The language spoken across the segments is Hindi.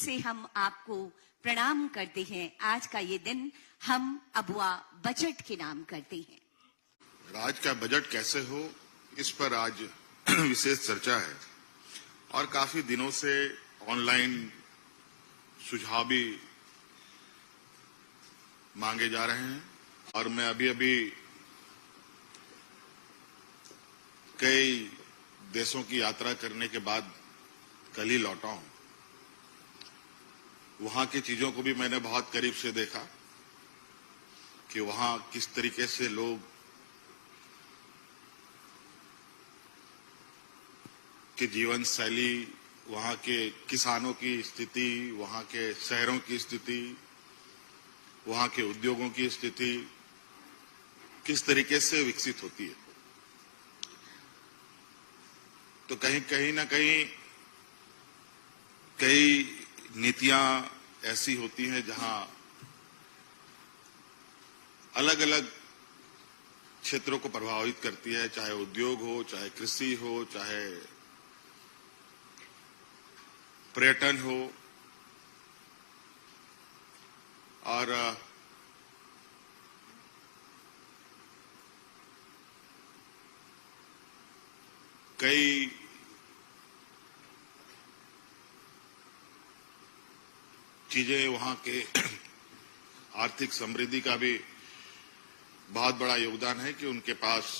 से हम आपको प्रणाम करते हैं। आज का ये दिन हम अबुआ बजट के नाम करते हैं। राज्य का बजट कैसे हो, इस पर आज विशेष चर्चा है और काफी दिनों से ऑनलाइन सुझाव भी मांगे जा रहे हैं। और मैं अभी कई देशों की यात्रा करने के बाद कल ही लौटा हूं। वहां की चीजों को भी मैंने बहुत करीब से देखा कि वहां किस तरीके से लोग की जीवन शैली, वहां के किसानों की स्थिति, वहां के शहरों की स्थिति, वहां के उद्योगों की स्थिति किस तरीके से विकसित होती है। तो कहीं ना कहीं कई नीतियां ऐसी होती हैं जहां अलग अलग क्षेत्रों को प्रभावित करती है, चाहे उद्योग हो, चाहे कृषि हो, चाहे पर्यटन हो। और कई चीजें वहां के आर्थिक समृद्धि का भी बहुत बड़ा योगदान है कि उनके पास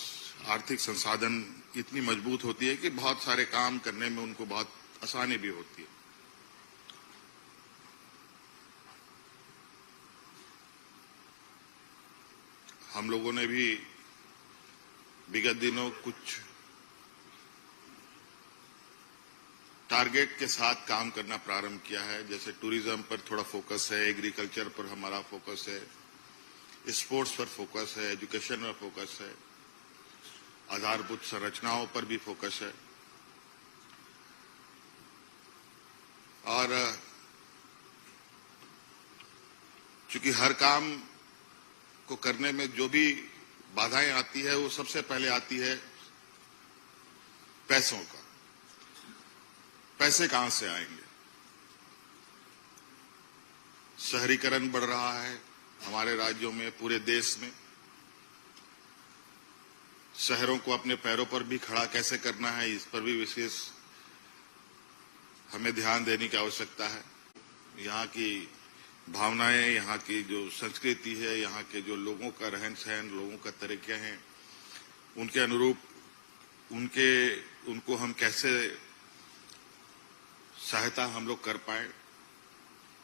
आर्थिक संसाधन इतनी मजबूत होती है कि बहुत सारे काम करने में उनको बहुत आसानी भी होती है। हम लोगों ने भी विगत दिनों कुछ टारगेट के साथ काम करना प्रारंभ किया है। जैसे टूरिज्म पर थोड़ा फोकस है, एग्रीकल्चर पर हमारा फोकस है, स्पोर्ट्स पर फोकस है, एजुकेशन पर फोकस है, आधारभूत संरचनाओं पर भी फोकस है। और चूंकि हर काम को करने में जो भी बाधाएं आती है वो सबसे पहले आती है पैसों का। पैसे कहां से आएंगे? शहरीकरण बढ़ रहा है हमारे राज्यों में, पूरे देश में। शहरों को अपने पैरों पर भी खड़ा कैसे करना है, इस पर भी विशेष हमें ध्यान देने की आवश्यकता है। यहाँ की भावनाएं, यहाँ की जो संस्कृति है, यहाँ के जो लोगों का रहन सहन, लोगों का तरीके हैं, उनके अनुरूप उनको हम कैसे सहायता हम लोग कर पाए।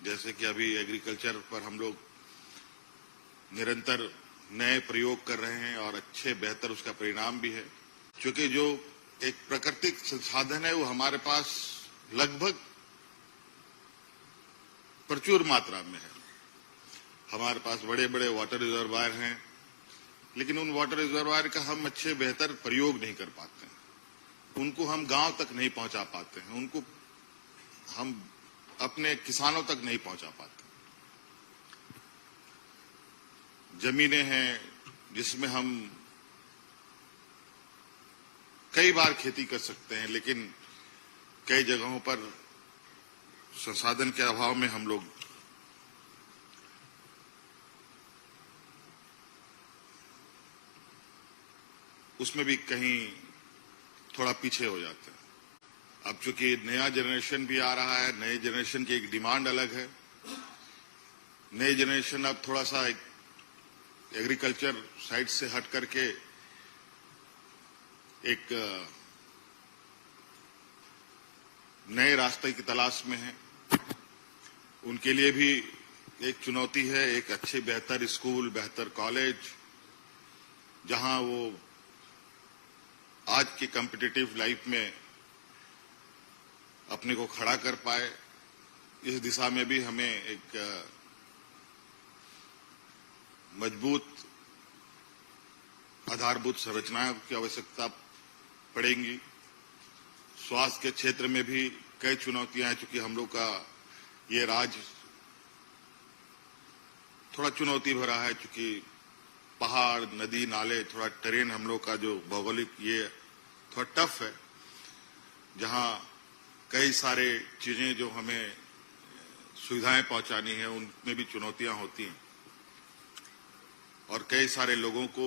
जैसे कि अभी एग्रीकल्चर पर हम लोग निरंतर नए प्रयोग कर रहे हैं और अच्छे बेहतर उसका परिणाम भी है। क्योंकि जो एक प्राकृतिक संसाधन है वो हमारे पास लगभग प्रचुर मात्रा में है। हमारे पास बड़े बड़े वाटर रिजर्वायर हैं, लेकिन उन वाटर रिजर्वायर का हम अच्छे बेहतर प्रयोग नहीं कर पाते हैं। उनको हम गांव तक नहीं पहुंचा पाते हैं, उनको हम अपने किसानों तक नहीं पहुंचा पाते। जमीनें हैं जिसमें हम कई बार खेती कर सकते हैं, लेकिन कई जगहों पर संसाधन के अभाव में हम लोग उसमें भी कहीं थोड़ा पीछे हो जाते हैं। अब चूंकि नया जनरेशन भी आ रहा है, नए जनरेशन की एक डिमांड अलग है। नए जनरेशन अब थोड़ा सा एग्रीकल्चर साइड से हट करके एक नए रास्ते की तलाश में है। उनके लिए भी एक चुनौती है, एक अच्छे बेहतर स्कूल, बेहतर कॉलेज, जहां वो आज की कॉम्पिटिटिव लाइफ में अपने को खड़ा कर पाए। इस दिशा में भी हमें एक मजबूत आधारभूत संरचनाओं की आवश्यकता पड़ेगी। स्वास्थ्य के क्षेत्र में भी कई चुनौतियां हैं, चूंकि हम लोग का ये राज्य थोड़ा चुनौती भरा है, चूंकि पहाड़, नदी, नाले, थोड़ा टेरेन हम लोग का जो भौगोलिक ये थोड़ा टफ है, जहां कई सारे चीजें जो हमें सुविधाएं पहुंचानी है, उनमें भी चुनौतियां होती हैं और कई सारे लोगों को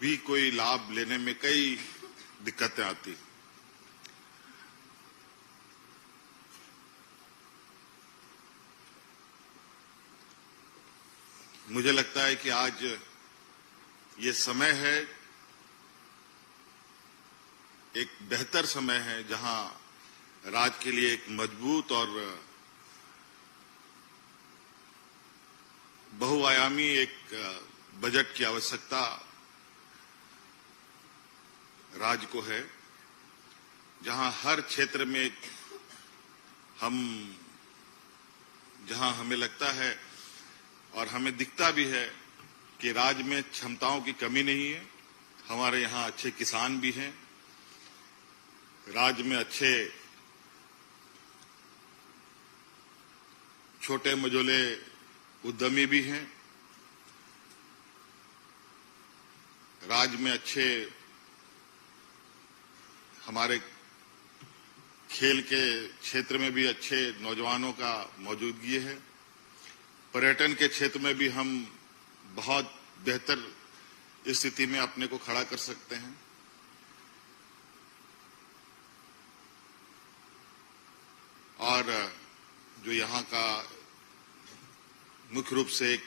भी कोई लाभ लेने में कई दिक्कतें आती हैं। मुझे लगता है कि आज ये समय है, एक बेहतर समय है जहां राज्य के लिए एक मजबूत और बहुआयामी एक बजट की आवश्यकता राज्य को है, जहां हर क्षेत्र में जहां हमें लगता है और हमें दिखता भी है कि राज्य में क्षमताओं की कमी नहीं है। हमारे यहाँ अच्छे किसान भी हैं, राज्य में अच्छे छोटे मझोले उद्यमी भी हैं, राज्य में अच्छे हमारे खेल के क्षेत्र में भी अच्छे नौजवानों का मौजूदगी है। पर्यटन के क्षेत्र में भी हम बहुत बेहतर स्थिति में अपने को खड़ा कर सकते हैं। और जो यहाँ का मुख्य रूप से एक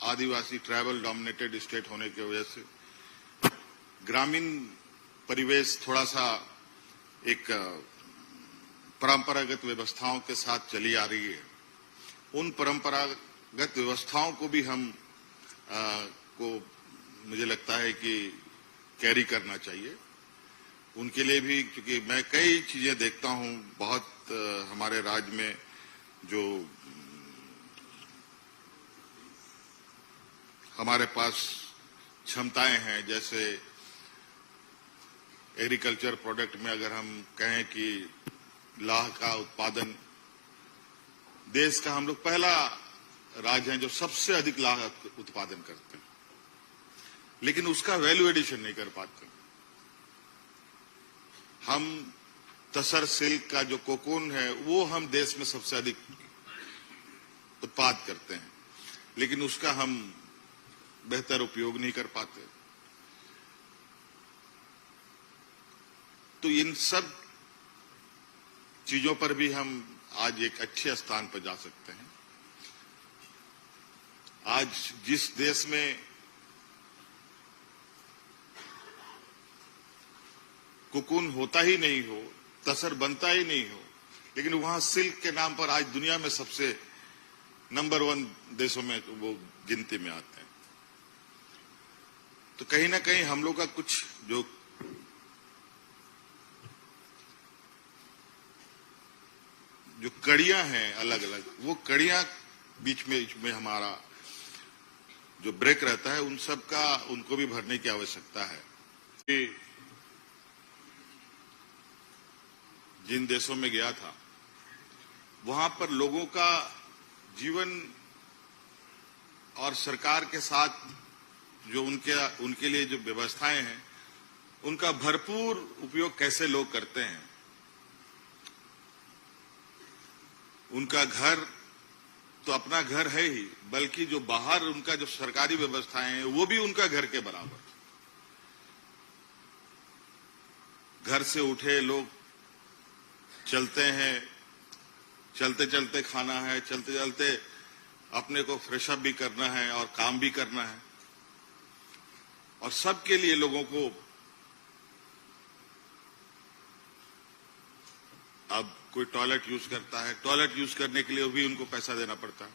आदिवासी ट्राइबल डोमिनेटेड स्टेट होने की वजह से ग्रामीण परिवेश थोड़ा सा एक परंपरागत व्यवस्थाओं के साथ चली आ रही है। उन परंपरागत व्यवस्थाओं को भी हम को मुझे लगता है कि कैरी करना चाहिए। उनके लिए भी, क्योंकि मैं कई चीजें देखता हूं बहुत हमारे राज्य में जो हमारे पास क्षमताएं हैं, जैसे एग्रीकल्चर प्रोडक्ट में अगर हम कहें कि लाह का उत्पादन, देश का हम लोग पहला राज्य है जो सबसे अधिक लाह उत्पादन करते हैं, लेकिन उसका वैल्यू एडिशन नहीं कर पाते। हम तसर सिल्क का जो कोकून है वो हम देश में सबसे अधिक उत्पाद करते हैं, लेकिन उसका हम बेहतर उपयोग नहीं कर पाते। तो इन सब चीजों पर भी हम आज एक अच्छे स्थान पर जा सकते हैं। आज जिस देश में कोकून होता ही नहीं हो, तसर बनता ही नहीं हो, लेकिन वहां सिल्क के नाम पर आज दुनिया में सबसे नंबर 1 देशों में वो गिनती में आते हैं। तो कहीं ना कहीं हम लोग का कुछ जो कड़ियां हैं अलग अलग, वो कड़ियां बीच में हमारा जो ब्रेक रहता है, उन सब का उनको भी भरने की आवश्यकता है। जिन देशों में गया था वहां पर लोगों का जीवन और सरकार के साथ जो उनके लिए जो व्यवस्थाएं हैं उनका भरपूर उपयोग कैसे लोग करते हैं। उनका घर तो अपना घर है ही, बल्कि जो बाहर उनका जो सरकारी व्यवस्थाएं हैं वो भी उनका घर के बराबर। घर से उठे लोग चलते हैं, चलते चलते खाना है, चलते चलते अपने को फ्रेश अप भी करना है और काम भी करना है। और सबके लिए लोगों को अब कोई टॉयलेट यूज करता है, टॉयलेट यूज करने के लिए भी उनको पैसा देना पड़ता है।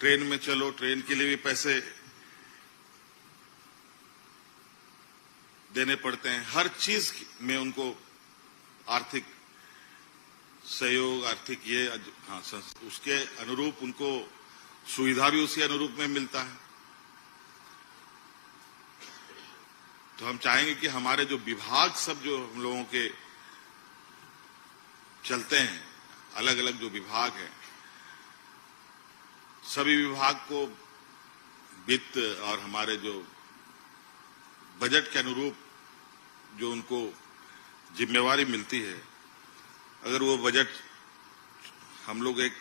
ट्रेन में चलो, ट्रेन के लिए भी पैसे देने पड़ते हैं। हर चीज में उनको आर्थिक सहयोग, आर्थिक उसके अनुरूप उनको सुविधा भी उसी अनुरूप में मिलता है। तो हम चाहेंगे कि हमारे जो विभाग सब जो हम लोगों के चलते हैं, अलग अलग जो विभाग हैं, सभी विभाग को वित्त और हमारे जो बजट के अनुरूप जो उनको जिम्मेवारी मिलती है, अगर वो बजट हम लोग एक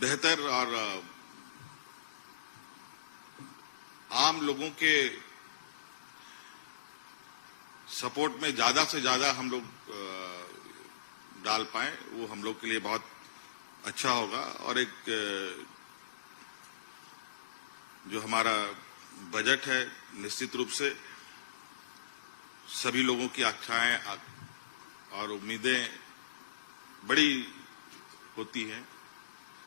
बेहतर और आम लोगों के सपोर्ट में ज्यादा से ज्यादा हम लोग डाल पाए, वो हम लोग के लिए बहुत अच्छा होगा। और एक जो हमारा बजट है, निश्चित रूप से सभी लोगों की आशाएं और उम्मीदें बड़ी होती हैं।